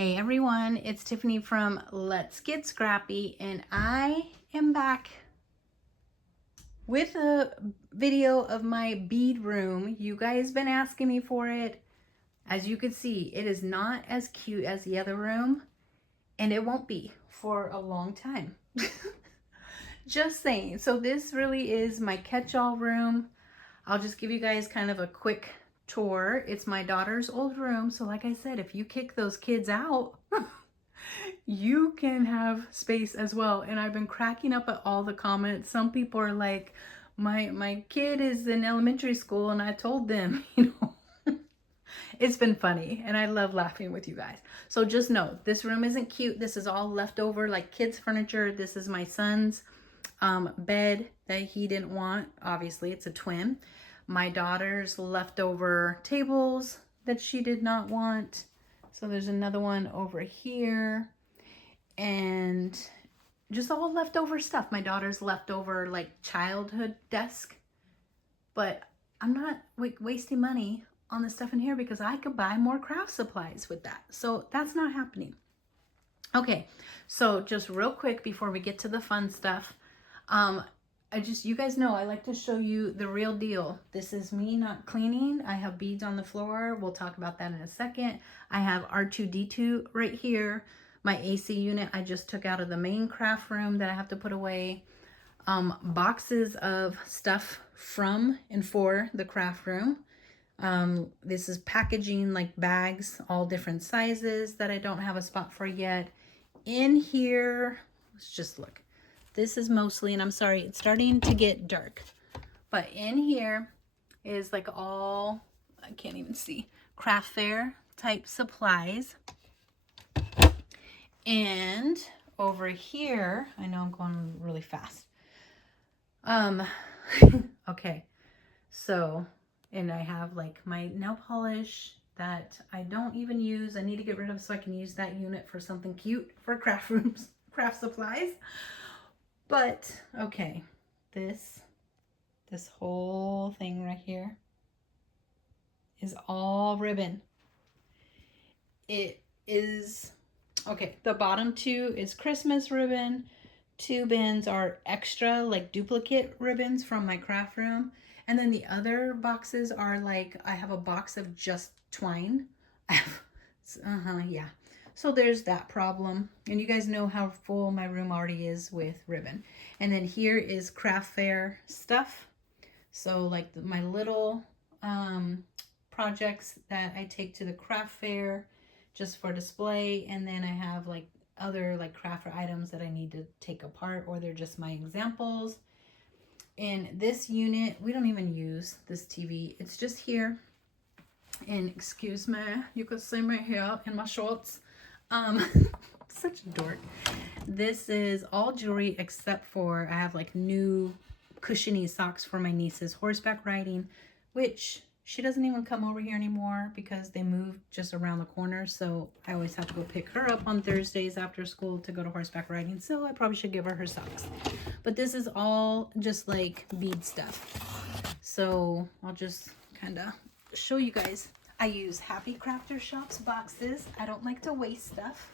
Hey everyone, it's Tiffany from Let's Get Scrappy, and I am back with a video of my bead room. You guys been asking me for it. As you can see, it is not as cute as the other room, and it won't be for a long time. Just saying. So this really is my catch-all room. I'll just give you guys kind of a quick tour. It's my daughter's old room, so like I said, if you kick those kids out, you can have space as well. And I've been cracking up at all the comments. Some people are like, my kid is in elementary school, and I told them, it's been funny, and I love laughing with you guys. So just know, this room isn't cute. This is all leftover like kids furniture. This is my son's bed that he didn't want. Obviously, it's a twin. My daughter's leftover tables that she did not want. So there's another one over here, and just all leftover stuff. My daughter's leftover like childhood desk, but I'm not wasting money on the stuff in here because I could buy more craft supplies with that. So that's not happening. Okay, so just real quick before we get to the fun stuff, you guys know I like to show you the real deal. This is me not cleaning. I have beads on the floor. We'll talk about that in a second. I have R2D2 right here. My AC unit I just took out of the main craft room that I have to put away. Boxes of stuff from and for the craft room. This is packaging, like bags, all different sizes that I don't have a spot for yet. In here, let's just look. This is mostly, and I'm sorry, it's starting to get dark, but in here is like all, I can't even see, craft fair type supplies. And over here, I know I'm going really fast. Okay, so, and I have like my nail polish that I don't even use. I need to get rid of so I can use that unit for something cute for craft rooms, craft supplies. But okay, this whole thing right here is all ribbon. It is, okay, the bottom two is Christmas ribbon. 2 bins are extra, like duplicate ribbons from my craft room. And then the other boxes are like, I have a box of just twine. Yeah. So there's that problem. And you guys know how full my room already is with ribbon. And then here is craft fair stuff. So like my little projects that I take to the craft fair just for display. And then I have like other like craft items that I need to take apart, or they're just my examples. In this unit, we don't even use this TV. It's just here. And excuse me, you can see my hair in my shorts. Such a dork. This is all jewelry except for I have like new cushiony socks for my niece's horseback riding, which she doesn't even come over here anymore because they moved just around the corner. So I always have to go pick her up on Thursdays after school to go to horseback riding. So I probably should give her socks. But this is all just like bead stuff. So I'll just kind of show you guys. I use Happy Crafter Shops boxes. I don't like to waste stuff.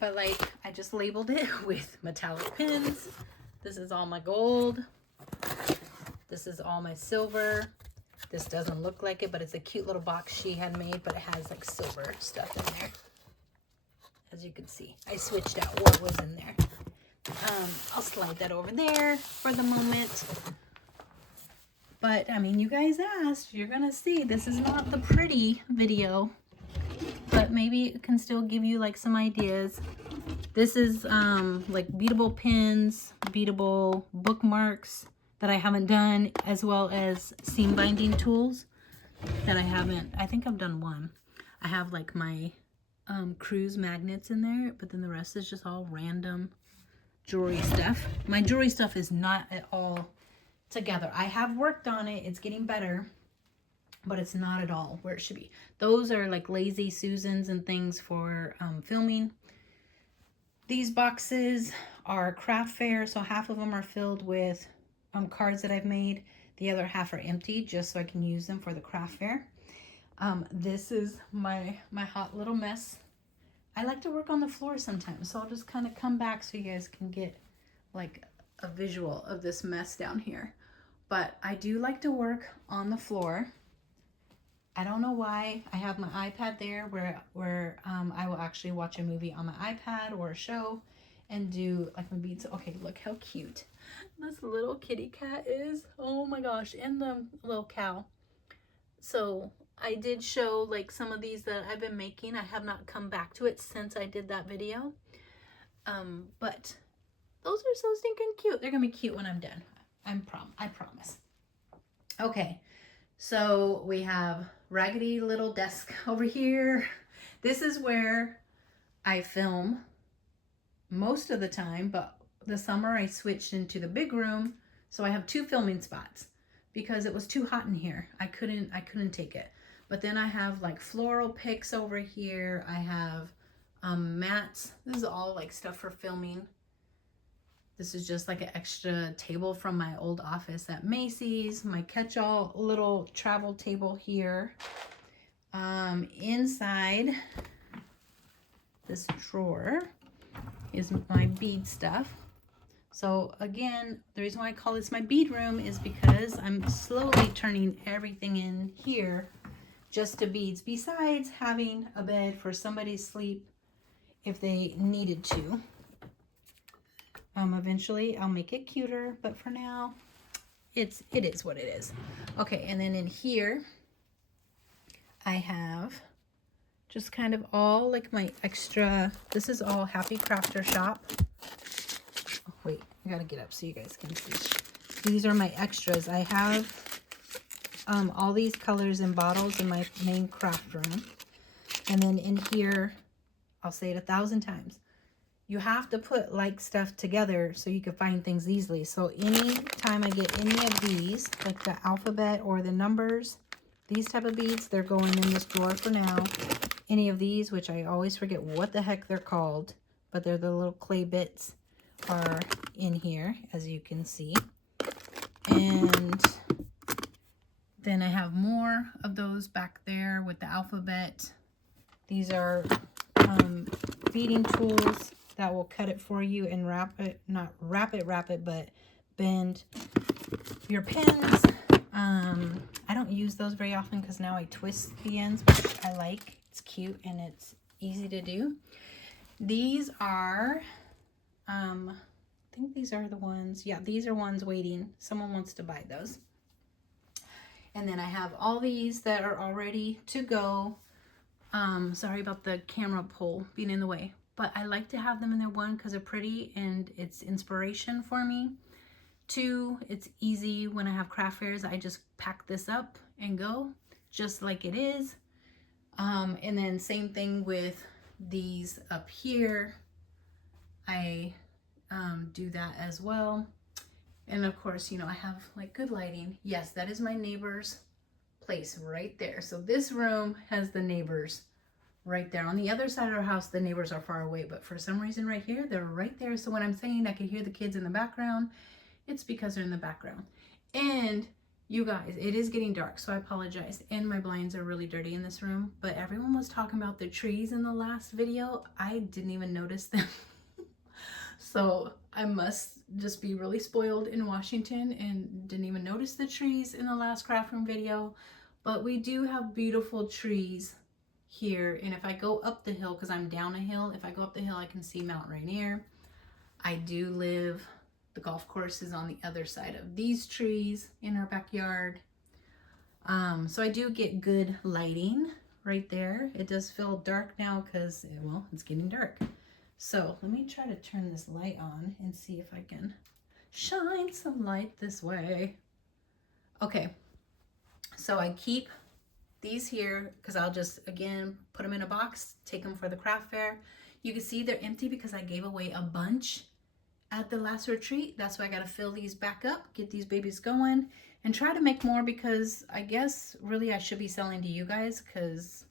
But like, I just labeled it with metallic pins. This is all my gold. This is all my silver. This doesn't look like it, but it's a cute little box she had made, but it has like silver stuff in there. As you can see, I switched out what was in there. I'll slide that over there for the moment. But I mean, you guys asked, you're gonna see this is not the pretty video, but maybe it can still give you like some ideas. This is like beadable pins, beadable bookmarks that I haven't done, as well as seam binding tools that I think I've done one. I have like my cruise magnets in there, but then the rest is just all random jewelry stuff. My jewelry stuff is not at all together. I have worked on it. It's getting better, but it's not at all where it should be. Those are like Lazy Susans and things for filming. These boxes are craft fair, so half of them are filled with cards that I've made. The other half are empty just so I can use them for the craft fair. This is my hot little mess. I like to work on the floor sometimes, so I'll just kind of come back so you guys can get like a visual of this mess down here. But I do like to work on the floor. I don't know why. I have my iPad there where I will actually watch a movie on my iPad or a show and do like my beads. Okay, look how cute this little kitty cat is. Oh my gosh, and the little cow. So I did show like some of these that I've been making. I have not come back to it since I did that video. But those are so stinking cute. They're gonna be cute when I'm done. I promise. Okay, so we have raggedy little desk over here. This is where I film most of the time, but the summer I switched into the big room, so I have 2 filming spots because it was too hot in here. I couldn't take it. But then I have like floral picks over here. I have mats. This is all like stuff for filming. This is just like an extra table from my old office at Macy's. My catch-all little travel table here. Inside this drawer is my bead stuff. So again, the reason why I call this my bead room is because I'm slowly turning everything in here just to beads, besides having a bed for somebody to sleep if they needed to. Eventually I'll make it cuter, but for now it is what it is. Okay, and then in here I have just kind of all like my extra, this is all Happy Crafter Shop. Oh, wait, I gotta get up so you guys can see. These are my extras. I have all these colors in bottles in my main craft room. And then in here, I'll say it 1,000 times, you have to put like stuff together so you can find things easily. So any time I get any of these, like the alphabet or the numbers, these type of beads, they're going in this drawer for now. Any of these, which I always forget what the heck they're called, but they're the little clay bits, are in here, as you can see. And then I have more of those back there with the alphabet. These are beading tools that will cut it for you and wrap it, not wrap it, but bend your pins. I don't use those very often because now I twist the ends, which I like. It's cute and it's easy to do. These are, I think these are the ones, yeah, these are ones waiting. Someone wants to buy those. And then I have all these that are all ready to go. Sorry about the camera pole being in the way, but I like to have them in there. 1, because they're pretty and it's inspiration for me. 2, it's easy when I have craft fairs. I just pack this up and go just like it is. And then same thing with these up here. I do that as well. And of course, you know, I have like good lighting. Yes, that is my neighbor's place right there. So this room has the neighbors right there. On the other side of our house, the neighbors are far away, but for some reason right here, they're right there. So when I'm saying I can hear the kids in the background, it's because they're in the background. And you guys, it is getting dark, so I apologize. And my blinds are really dirty in this room, but everyone was talking about the trees in the last video. I didn't even notice them. So I must just be really spoiled in Washington and didn't even notice the trees in the last craft room video. But we do have beautiful trees here. And if I go up the hill, because I'm down a hill, if I go up the hill, I can see Mount Rainier. I do live, the golf course is on the other side of these trees in our backyard. So I do get good lighting right there. It does feel dark now because, well, it's getting dark. So let me try to turn this light on and see if I can shine some light this way. Okay, so I keep these here because I'll just, again, put them in a box, take them for the craft fair. You can see they're empty because I gave away a bunch at the last retreat. That's why I got to fill these back up, get these babies going, and try to make more because I guess really I should be selling to you guys because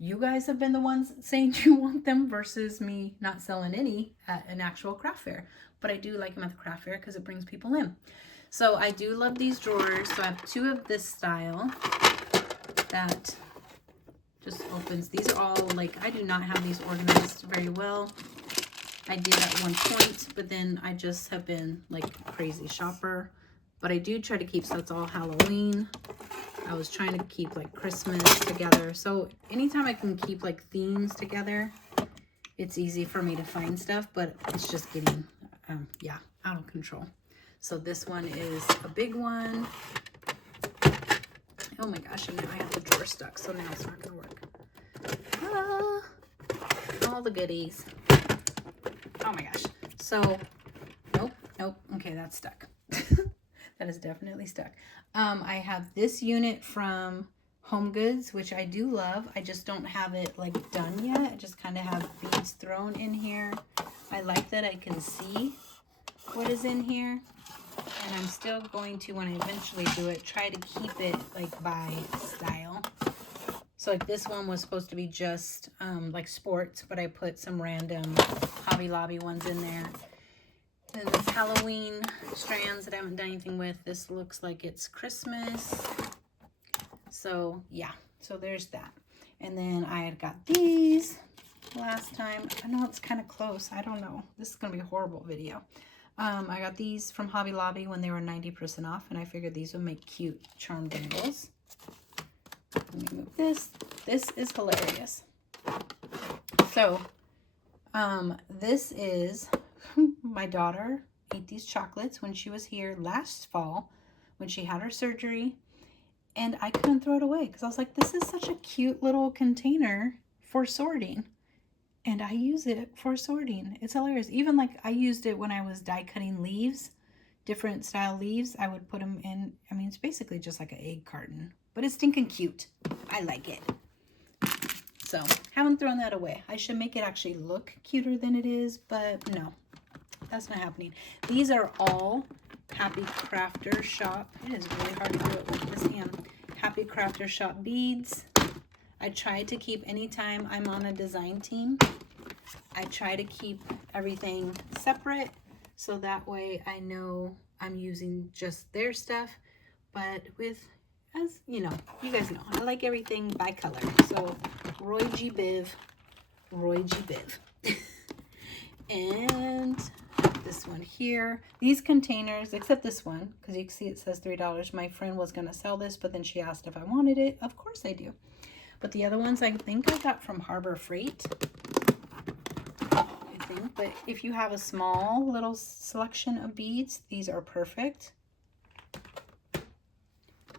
you guys have been the ones saying you want them versus me not selling any at an actual craft fair. But I do like them at the craft fair because it brings people in. So I do love these drawers. So I have 2 of this style that just opens. These are all like, I do not have these organized very well. I did at one point, but then I just have been like a crazy shopper. But I do try to keep, so it's all Halloween. I was trying to keep like Christmas together. So anytime I can keep like themes together, it's easy for me to find stuff, but it's just getting, yeah, out of control. So this one is a big one. Oh my gosh, and now I have the drawer stuck, so now it's not gonna work. All the goodies. Oh my gosh. So, nope. Okay, that's stuck. That is definitely stuck. I have this unit from Home Goods, which I do love. I just don't have it like done yet. I just kind of have beads thrown in here. I like that I can see what is in here. And I'm still going to, when I eventually do it, try to keep it like by style. So like this one was supposed to be just like sports, but I put some random Hobby Lobby ones in there. Then this Halloween strands that I haven't done anything with. This looks like it's Christmas. So yeah, so there's that. And then I had got these last time. I know it's kind of close. I don't know. This is going to be a horrible video. I got these from Hobby Lobby when they were 90% off, and I figured these would make cute charm dangles. Let me move this. This is hilarious. So, this is, my daughter ate these chocolates when she was here last fall, when she had her surgery, and I couldn't throw it away because I was like, this is such a cute little container for sorting. And I use it for sorting. It's hilarious. Even like I used it when I was die cutting leaves, different style leaves. I would put them in. I mean, it's basically just like an egg carton, but it's stinking cute. I like it. So haven't thrown that away. I should make it actually look cuter than it is, but no, that's not happening. These are all Happy Crafter Shop. It is really hard to do it with this hand. Happy Crafter Shop beads. I try to keep, anytime I'm on a design team, I try to keep everything separate so that way I know I'm using just their stuff. But with, as you know, you guys know, I like everything by color. So Roy G. Biv. And this one here. These containers, except this one, because you can see it says $3. My friend was going to sell this, but then she asked if I wanted it. Of course I do. But the other ones I think I got from Harbor Freight. I think. But if you have a small little selection of beads, these are perfect.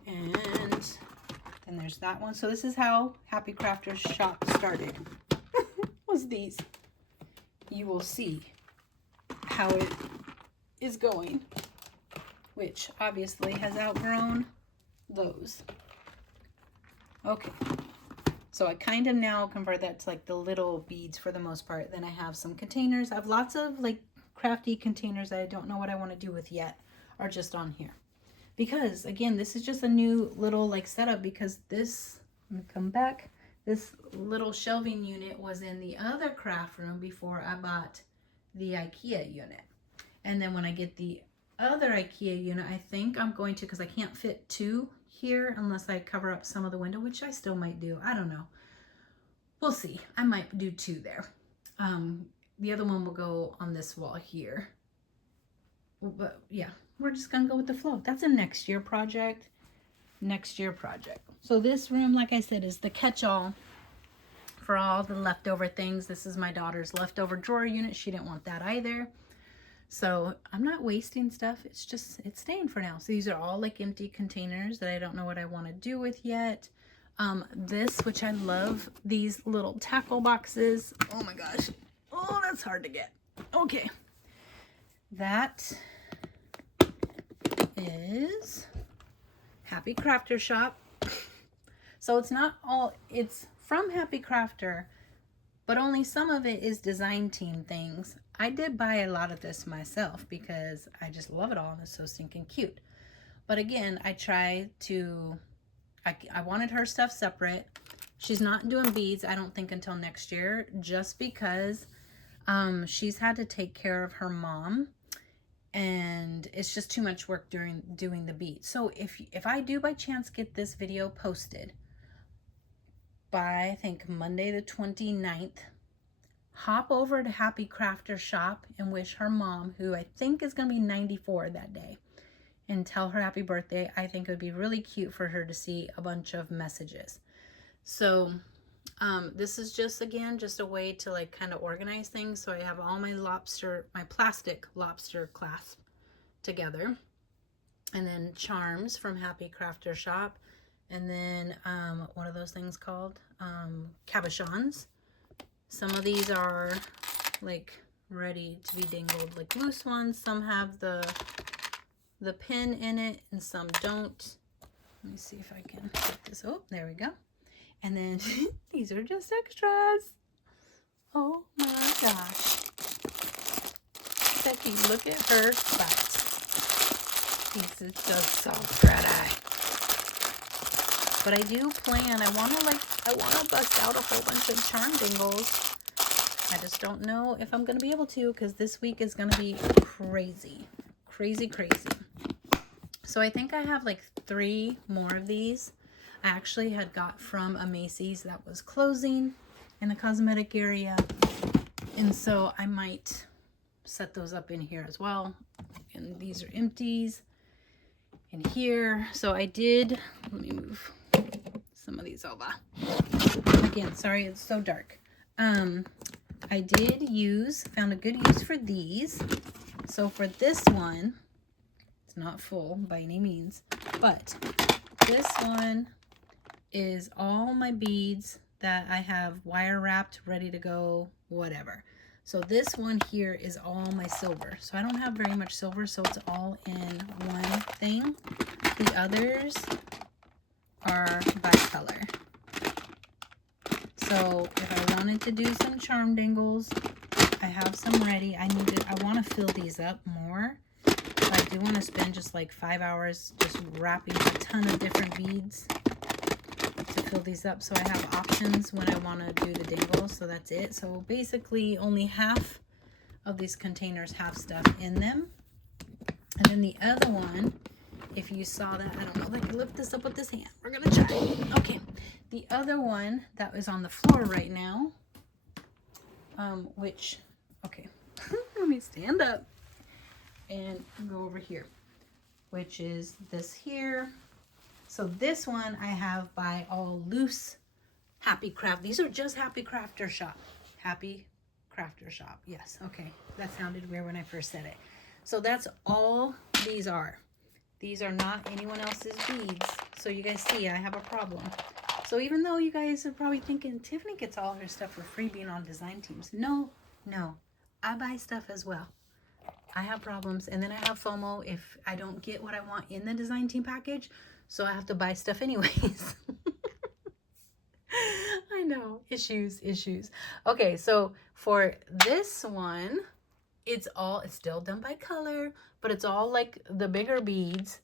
And then there's that one. So this is how Happy Crafter's shop started. Was these. You will see how it is going, which obviously has outgrown those. Okay. So I kind of now convert that to like the little beads for the most part. Then I have some containers. I have lots of like crafty containers that I don't know what I want to do with yet, are just on here. Because again, this is just a new little like setup, because this, let me come back, this little shelving unit was in the other craft room before I bought the IKEA unit. And then when I get the other IKEA unit, I think I'm going to, because I can't fit two here unless I cover up some of the window, which I still might do. I don't know. We'll see. I might do two there. The other one will go on this wall here. But yeah, we're just gonna go with the flow. That's a next year project. Next year project. So this room, like I said, is the catch-all for all the leftover things. This is my daughter's leftover drawer unit. She didn't want that either. So I'm not wasting stuff. It's just, it's staying for now. So these are all like empty containers that I don't know what I want to do with yet. This, which I love, these little tackle boxes. Oh my gosh. Oh, that's hard to get. Okay. That is Happy Crafter Shop. So it's not all, it's from Happy Crafter, but only some of it is design team things. I did buy a lot of this myself because I just love it all and it's so stinking cute. But again, I try to, I wanted her stuff separate. She's not doing beads, I don't think, until next year, just because she's had to take care of her mom and it's just too much work during doing the beads. So if I do by chance get this video posted, by, I think, Monday the 29th. Hop over to Happy Crafter Shop and wish her mom, who I think is going to be 94 that day, and tell her happy birthday. I think it would be really cute for her to see a bunch of messages. So this is just, again, just a way to like kind of organize things. So I have all my plastic lobster clasp together, and then charms from Happy Crafter Shop, and then what are those things called? Cabochons. Some of these are like ready to be dangled, like loose ones. Some have the pin in it and some don't. Let me see if I can get this. Oh, there we go. And then these are just extras. Oh my gosh. Becky, look at her butt. This is just so pretty. But I do plan, I want to bust out a whole bunch of charm dingles. I just don't know if I'm going to be able to, because this week is going to be crazy. Crazy. So I think I have like 3 more of these. I actually had got from a Macy's that was closing in the cosmetic area. And so I might set those up in here as well. And these are empties in here. So I did, let me move some of these over. Again, sorry, it's so dark. I did found a good use for these. So for this one, it's not full by any means, but this one is all my beads that I have wire wrapped, ready to go, whatever. So this one here is all my silver. So I don't have very much silver, so it's all in one thing. The others are by color. So if I wanted to do some charm dingles, I have some ready. I want to fill these up more. I do want to spend just like 5 hours just wrapping a ton of different beads to fill these up. So I have options when I want to do the dingles. So that's it. So basically only half of these containers have stuff in them. And then the other one, if you saw that, I don't know, like lift this up with this hand. We're going to try. Okay. The other one that is on the floor right now, okay, let me stand up and go over here, which is this here. So this one I have by all loose Happy Craft. These are just Happy Crafter Shop. Happy Crafter Shop. Yes. Okay. That sounded weird when I first said it. So that's all these are. These are not anyone else's beads. So you guys see I have a problem. So even though you guys are probably thinking Tiffany gets all her stuff for free being on design teams. No. I buy stuff as well. I have problems, and then I have FOMO if I don't get what I want in the design team package, so I have to buy stuff anyways. I know, issues. Okay, so for this one, it's still done by color, but it's all like the bigger beads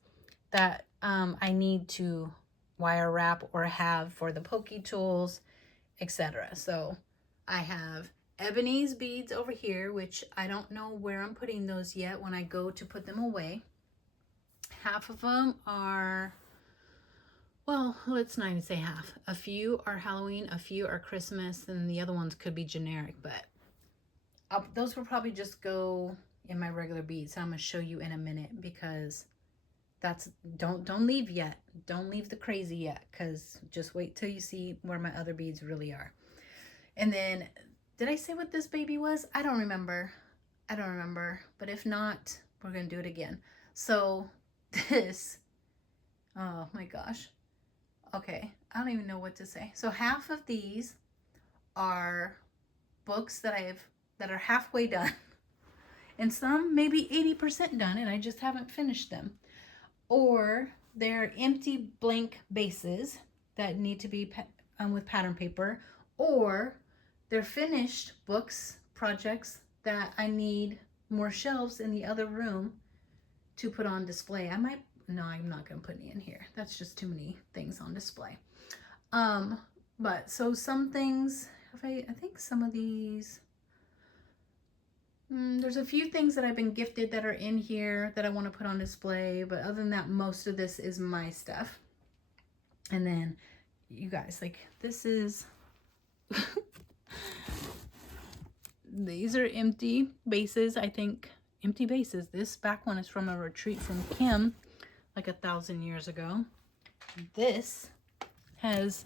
that I need to wire wrap or have for the pokey tools, etc. So I have Ebony's beads over here, which I don't know where I'm putting those yet when I go to put them away. Half of them are, well, let's not even say half. A few are Halloween, a few are Christmas, and the other ones could be generic, but those will probably just go in my regular beads. So I'm going to show you in a minute, because that's, don't leave yet. Don't leave the crazy yet, because just wait till you see where my other beads really are. And then, did I say what this baby was? I don't remember. But if not, we're going to do it again. So this, oh my gosh. Okay, I don't even know what to say. So half of these are books that are halfway done. And some maybe 80% done, and I just haven't finished them. Or they're empty blank bases that need to be with pattern paper. Or they're finished books, projects that I need more shelves in the other room to put on display. No, I'm not going to put any in here. That's just too many things on display. But so some things, I think some of these, there's a few things that I've been gifted that are in here that I want to put on display. But other than that, most of this is my stuff. And then you guys, like, this is, these are empty bases, I think. Empty bases. This back one is from a retreat from Kim, like 1,000 years ago. This has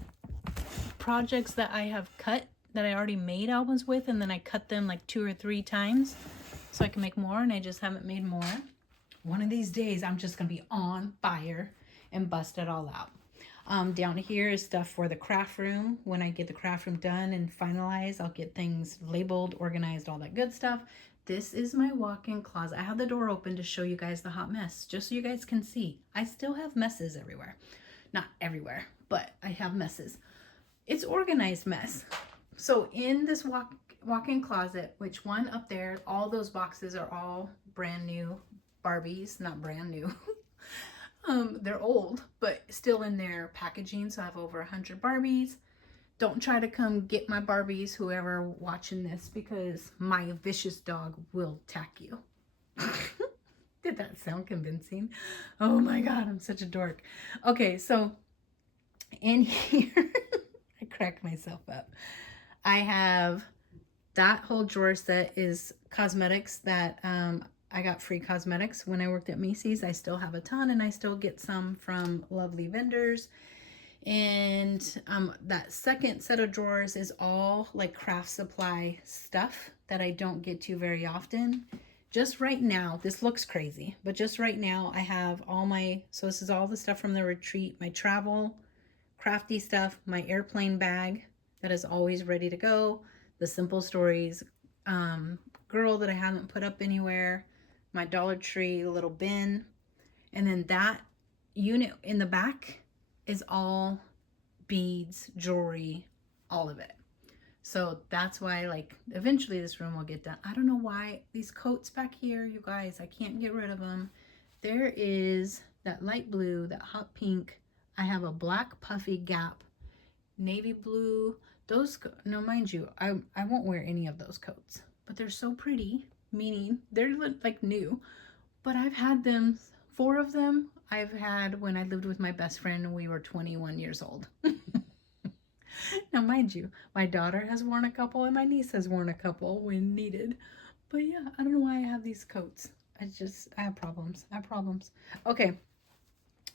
projects that I have cut, that I already made albums with, and then I cut them like 2 or 3 times so I can make more, and I just haven't made more. One of these days I'm just gonna be on fire and bust it all out. Down here is stuff for the craft room. When I get the craft room done and finalized, I'll get things labeled, organized, all that good stuff. This is my walk-in closet. I have the door open to show you guys the hot mess, just so you guys can see. I still have messes everywhere. Not everywhere, but I have messes. It's organized mess. So in this walk-in closet, which one up there, all those boxes are all brand new Barbies, not brand new. They're old, but still in their packaging. So I have over 100 Barbies. Don't try to come get my Barbies, whoever watching this, because my vicious dog will attack you. Did that sound convincing? Oh my God, I'm such a dork. Okay, so in here, I cracked myself up. I have that whole drawer set is cosmetics that I got free cosmetics when I worked at Macy's. I still have a ton, and I still get some from lovely vendors. And that second set of drawers is all like craft supply stuff that I don't get to very often. Just right now, this looks crazy, but just right now I have all my, so this is all the stuff from the retreat, my travel, crafty stuff, my airplane bag that is always ready to go, the Simple Stories girl that I haven't put up anywhere, my Dollar Tree little bin, and then that unit in the back is all beads, jewelry, all of it. So that's why, like, eventually this room will get done. I don't know why these coats back here, you guys, I can't get rid of them. There is that light blue, that hot pink. I have a black puffy Gap, navy blue. Those, no, mind you, I won't wear any of those coats, but they're so pretty, meaning they're like new, but I've had them, 4 of them I've had when I lived with my best friend and we were 21 years old. Now, mind you, my daughter has worn a couple and my niece has worn a couple when needed. But yeah, I don't know why I have these coats. I have problems. Okay,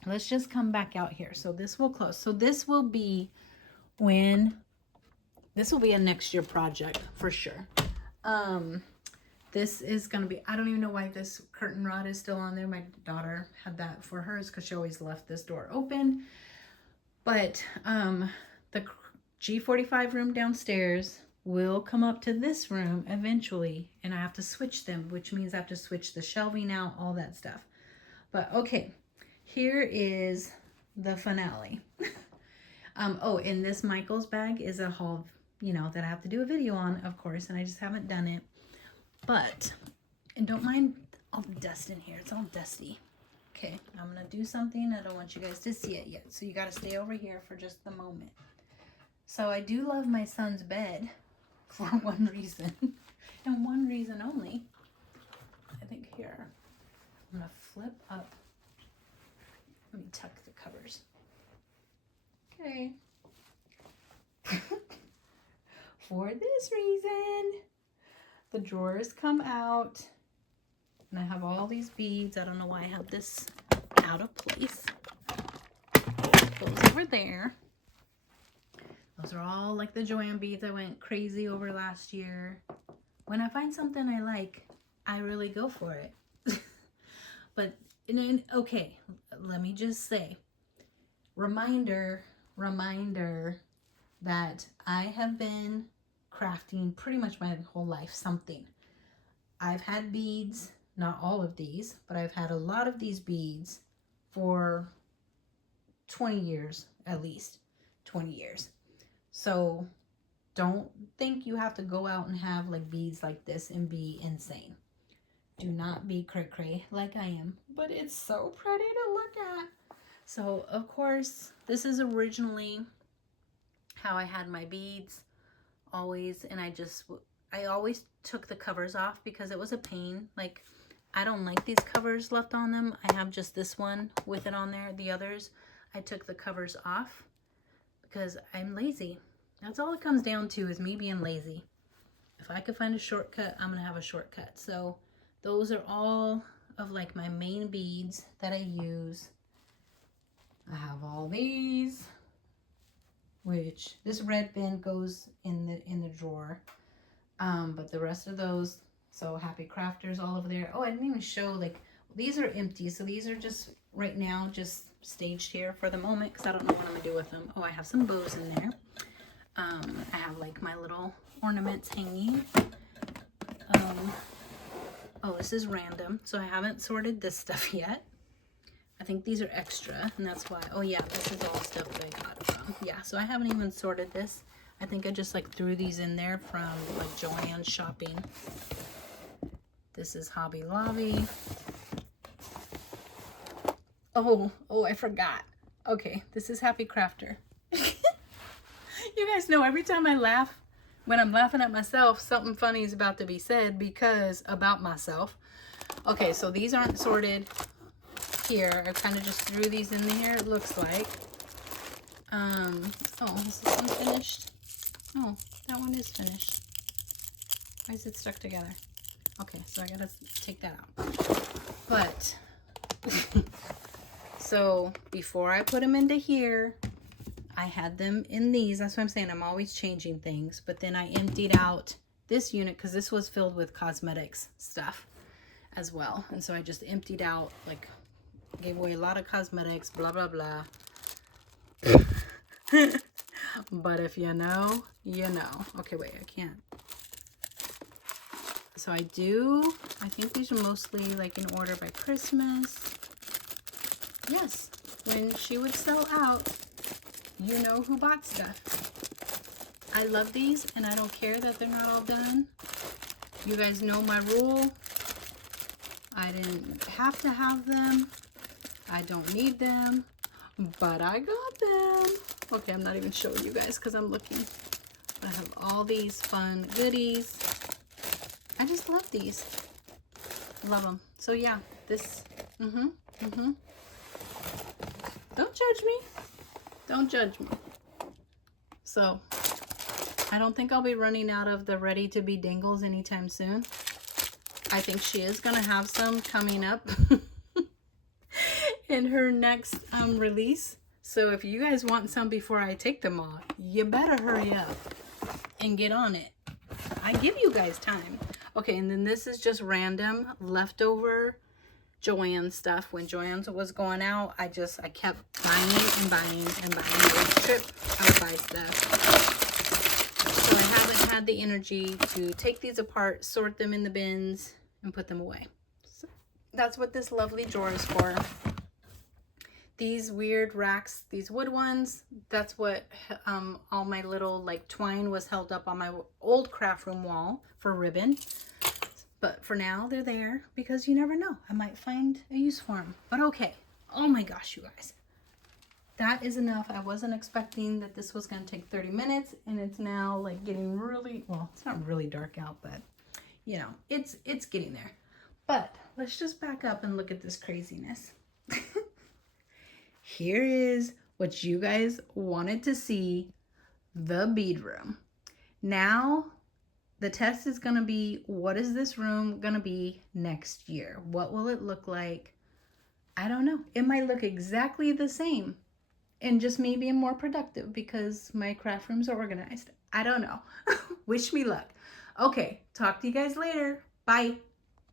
let's just come back out here. So this will close. So this will be a next year project for sure. This is going to be, I don't even know why this curtain rod is still on there. My daughter had that for hers because she always left this door open. But the G45 room downstairs will come up to this room eventually, and I have to switch them, which means I have to switch the shelving out, all that stuff. But okay, here is the finale. Oh, and this Michael's bag is a haul, you know, that I have to do a video on, of course, and I just haven't done it. But, and don't mind all the dust in here. It's all dusty. Okay, I'm going to do something. I don't want you guys to see it yet. So you got to stay over here for just the moment. So I do love my son's bed for one reason. And one reason only. I think here. I'm going to flip up. Let me tuck the covers. Okay. For this reason, the drawers come out, and I have all these beads. I don't know why I have this out of place. Those over there. Those are all like the Joanne beads I went crazy over last year. When I find something I like, I really go for it. But, okay, let me just say, reminder that I have been crafting pretty much my whole life something. I've had beads, not all of these, but I've had a lot of these beads for 20 years, at least 20 years. So don't think you have to go out and have like beads like this and be insane. Do not be cray-cray like I am, but it's so pretty to look at. So of course, this is originally how I had my beads always, and I always took the covers off because it was a pain. Like, I don't like these covers left on them. I have just this one with it on there. The others, I took the covers off because I'm lazy. That's all it comes down to, is me being lazy. If I could find a shortcut, I'm going to have a shortcut. So those are all of like my main beads that I use. I have all these, which this red bin goes in the drawer. But the rest of those, so Happy Crafters all over there. Oh, I didn't even show, like, these are empty. So these are just right now just staged here for the moment because I don't know what I'm going to do with them. Oh, I have some bows in there. I have like my little ornaments hanging. Oh, this is random. So I haven't sorted this stuff yet. I think these are extra, and that's why. Oh yeah, this is all stuff that I got from. Yeah, so I haven't even sorted this. I think I just like threw these in there from like Joann's shopping. This is Hobby Lobby. Oh, I forgot. Okay, this is Happy Crafter. You guys know every time I laugh, when I'm laughing at myself, something funny is about to be said because about myself. Okay, so these aren't sorted here. I kind of just threw these in here, it looks like. Oh, is this one finished? Oh, that one is finished. Why is it stuck together? Okay, so I gotta take that out. But, so before I put them into here, I had them in these. That's what I'm saying. I'm always changing things. But then I emptied out this unit because this was filled with cosmetics stuff as well. And so I just emptied out, like, gave away a lot of cosmetics, blah, blah, blah. But if you know, you know. Okay, wait, I can't. So I think these are mostly like in order by Christmas. Yes, when she would sell out, you know who bought stuff. I love these, and I don't care that they're not all done. You guys know my rule. I didn't have to have them. I don't need them, but I got them. Okay, I'm not even showing you guys because I'm looking. I have all these fun goodies. I just love these. Love them. So yeah, this, Don't judge me. Don't judge me. So, I don't think I'll be running out of the ready to be dingles anytime soon. I think she is going to have some coming up in her next release. So if you guys want some before I take them off, you better hurry up and get on it. I give you guys time. Okay, and then this is just random leftover Joann stuff. When Joann's was going out, I kept buying and buying and buying. Each trip I would buy stuff. So I haven't had the energy to take these apart, sort them in the bins, and put them away. So that's what this lovely drawer is for. These weird racks, these wood ones, that's what all my little like twine was held up on my old craft room wall for ribbon. But for now, they're there because you never know. I might find a use for them. But okay. Oh my gosh, you guys. That is enough. I wasn't expecting that this was going to take 30 minutes. And it's now like getting really, well, it's not really dark out, but you know, it's getting there. But let's just back up and look at this craziness. Here is what you guys wanted to see, the bead room. Now, the test is going to be, what is this room going to be next year? What will it look like? I don't know. It might look exactly the same and just me being more productive because my craft rooms are organized. I don't know. Wish me luck. Okay, talk to you guys later. Bye.